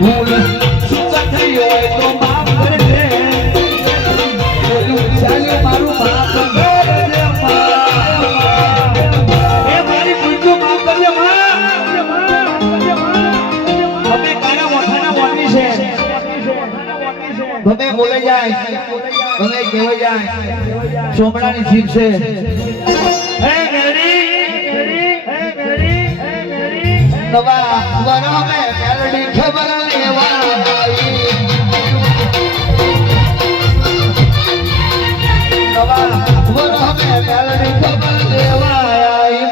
ભૂલ થઈ હોય તો બોલે જાય. ગમે કહેવાય જાય. ચોમડાની જીભ છે. ખબર લેવા આવી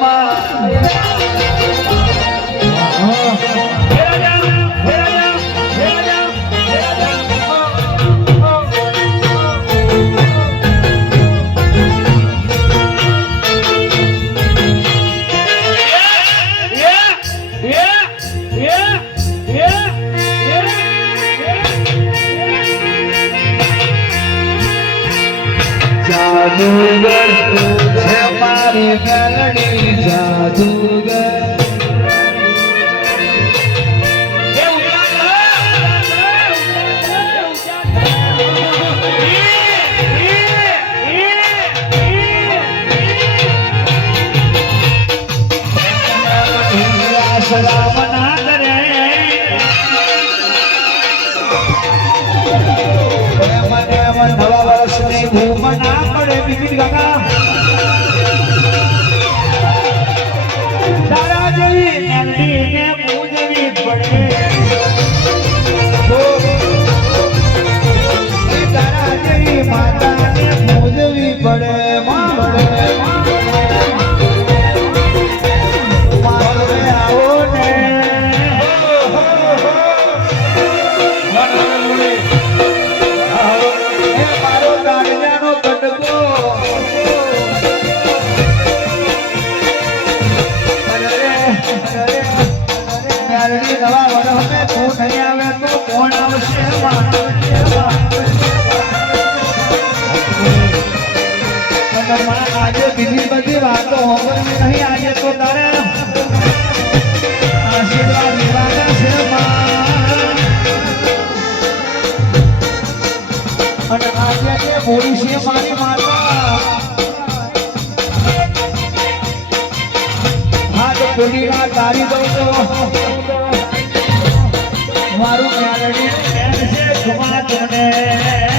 જાદુગર છે મારી મેલડી જાદુગર સલામ ના કરે મને મન નવા ધૂમ ના પડે બિપિન કાકા તારા જેવી નવા વરહને તું કોણ આવશે? આજે બીજી બધી વાતો હોંભળવી નહીં આજે તો તારે આશીર્વાદ લેવાના છે અને આજે જે છે મારી માતા ખોલીને તારી દઉં તો. મારું મેલડી છે